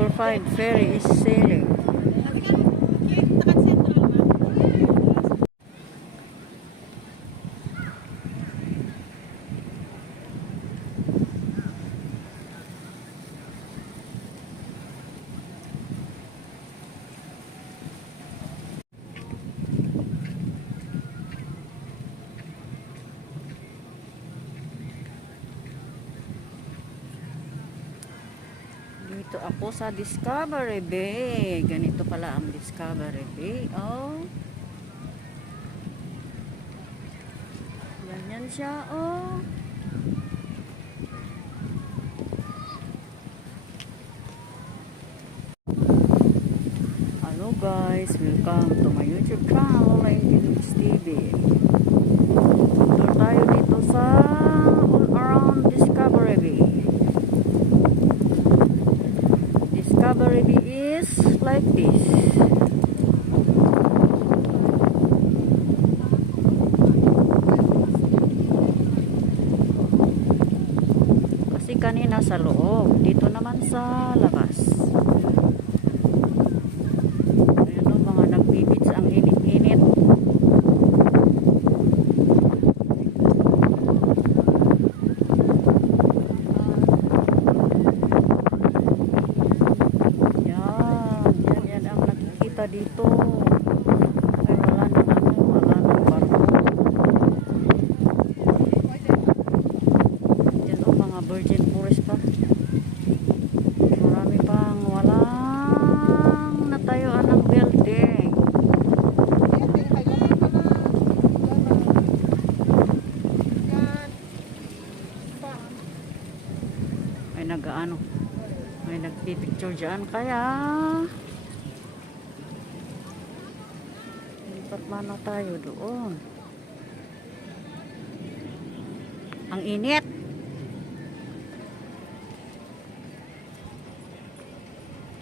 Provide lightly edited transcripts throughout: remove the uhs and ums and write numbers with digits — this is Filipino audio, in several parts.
number 5 ferry is sailing. Dito ako sa Discovery Bay. Ganito pala ang Discovery Bay. Oh. Ganyan siya. Oh. Hello guys. Welcome to my YouTube channel, Angelix TV. Tour tayo dito sa all around Discovery Bay. Discovery Bay is like this. Kasi kanina sa loob, dito naman sa labas. Ayan o, mga nagbibits ang init-init. Dito ay wala na wala nang barko. Diyan o, mga virgin forest pa. Marami pang walang natayuan ng building. May nag-ano, may nagpipicture dyan, kaya mana tayo doon. Ang init.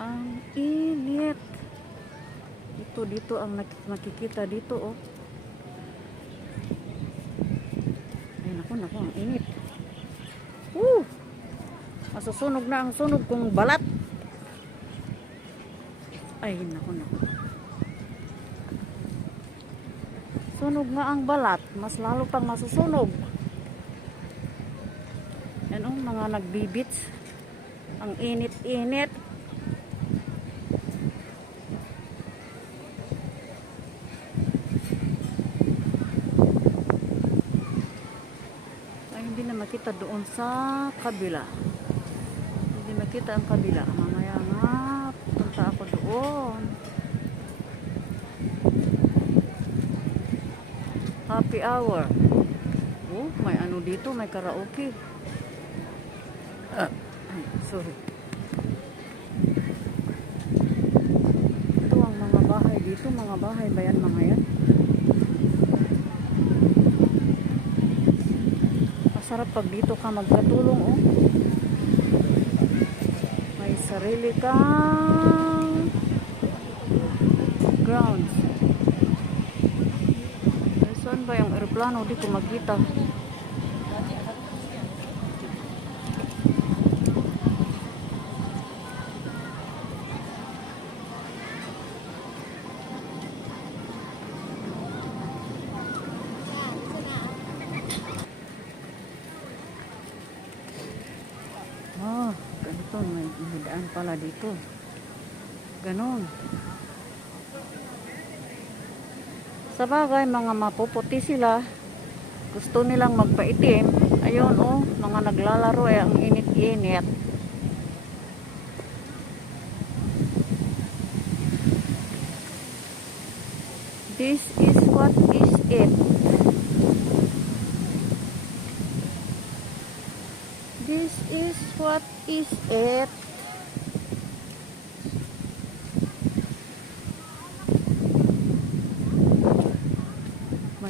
Ang init. Dito ang makikita dito oh. Ay naku, ang init. Masusunog na ang sunog kong balat. Ay naku. Sunog nga ang balat, mas lalo pang masusunog. Yan o, mga nagbibits. Ang init-init. Ay, hindi na makita doon sa kabila. Hindi makita ang kabila. Mamaya nga, punta ako doon. Happy hour. Oh, may ano dito, may karaoke. Sorry. Ito ang mga bahay dito, mga bahay ba yan, mga yan? Masarap pag dito ka magkatulong, oh. May sarili kang grounds. Saan ba yung aeroplano? Di ko magkita. Ganito. May daan pala dito. Ganon. Sa bagay, mga mapuputi sila, gusto nilang magpaitim. Ayun oh, mga naglalaro ang init-init. This is what is it. This is what is it.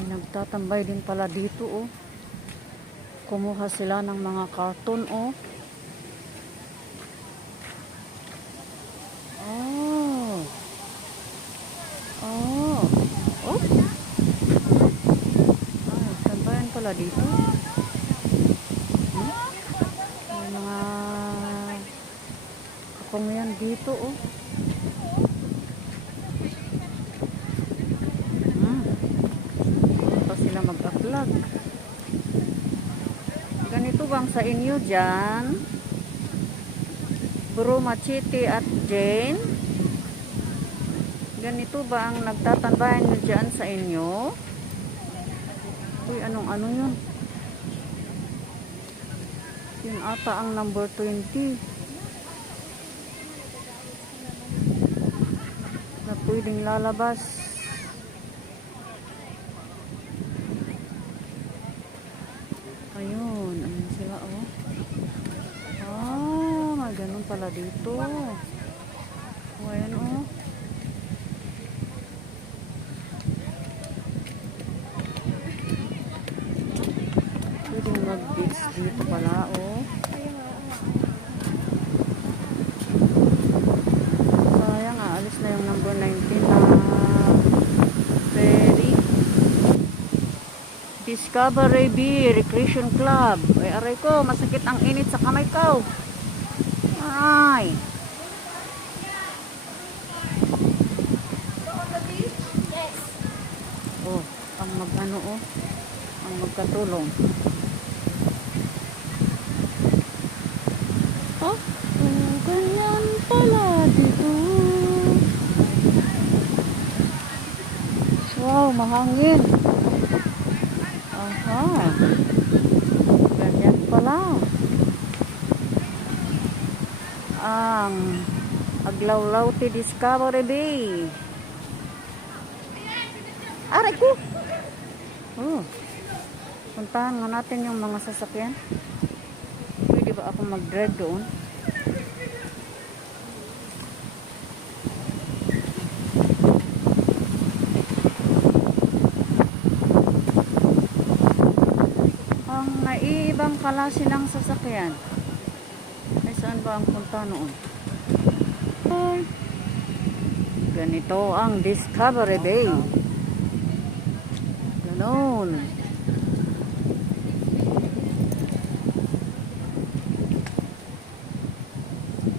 Nagtatambay din pala dito oh. Kumuha sila ng mga karton oh. Ay, tambayan pala dito. May mga kakong yan dito, oh. Pa sila mag-upload. Ganito bang sa inyo dyan? Bro Machete at Jane? Ganito ba ang nagtatanbayan nyo dyan sa inyo? Uy, ano yun? Yun ata ang number 20 na pwedeng lalabas. Ayun, ano sila, oh. May ganun pala dito. Oh, ayan, oh. Pwedeng mag-beach dito pala, oh. Sayang, alis na yung number 19 na ferry. Discovery Bay Recreation Club. Ay, aray ko, masakit ang init sa kamay ko. Ay. Oh, ang mag-ano, oh. Ang magkatulong. Oh, ganyan pala dito. Wow, mahangin. Aha. Ganyan pala. Ang Aglawlaw ti Discovery Bay. Aray ko. Oh. Puntahan nga natin yung mga sasakyan. Pwede ba ako mag-drive doon? Ang naiibang klase ng sasakyan. Ay, saan ba ang punta noon? Ay, ganito ang Discovery Bay. Ganon.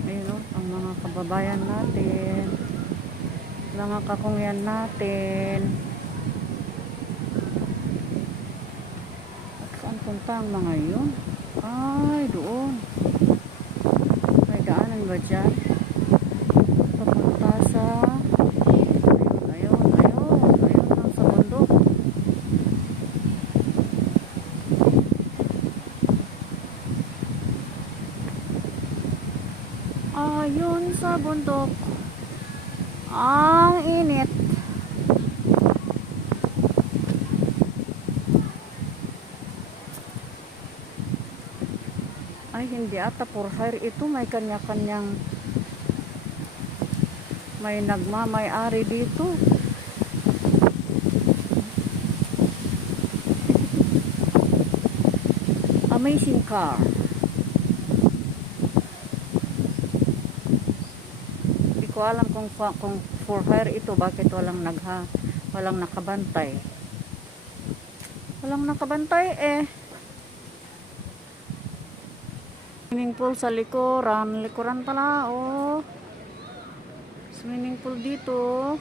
Ayun, oh, ang mga kababayan natin, mga kakungyan natin. At saan punta ang mga yun? Ay, doon. May daanan ba dyan? Papunta sa ayun lang sa bundok. Ayun sa bundok. Ang init. Ay, hindi ata for hire ito. May kanya-kanyang may nagmamay-ari dito. Amazing car. Hindi ko alam kung for hire ito, bakit walang nakabantay. Walang nakabantay eh. Swimming pool sa likuran pala, oh. Swimming pool dito.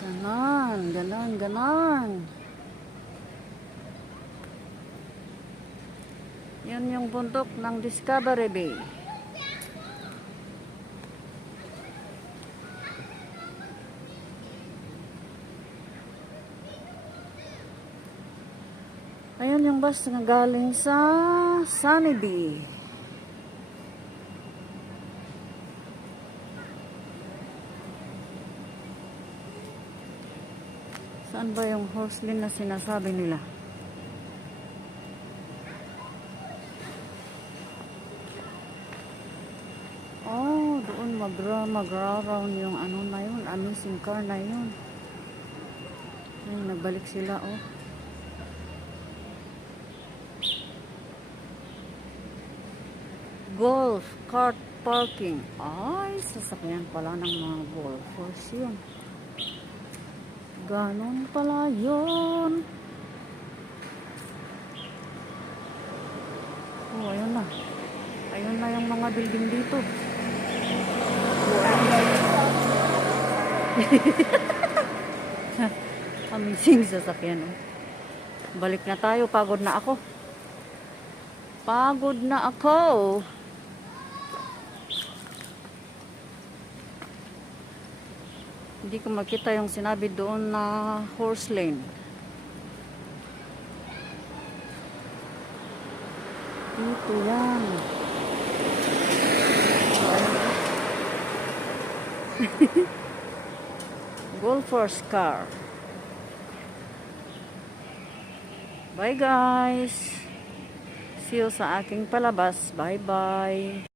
Ganon. Yan yung bundok ng Discovery Bay. Ayun yung bus na galing sa Sunny Bay. Saan ba yung Horsley na sinasabi nila? Oh, doon magra-round yung ano na yun, amazing car na yun. Ay, nagbalik sila, oh. Golf cart parking. Ay, sasakyan pala ng mga golfers yun. Ganon pala yun. yung mga building dito. Amazing sasakyan. Oh. Balik na tayo. Pagod na ako. Pagod na ako. Hindi ko makita yung sinabi doon na horse lane. Dito yan. Golfer's car. Bye guys. See you sa aking palabas. Bye bye.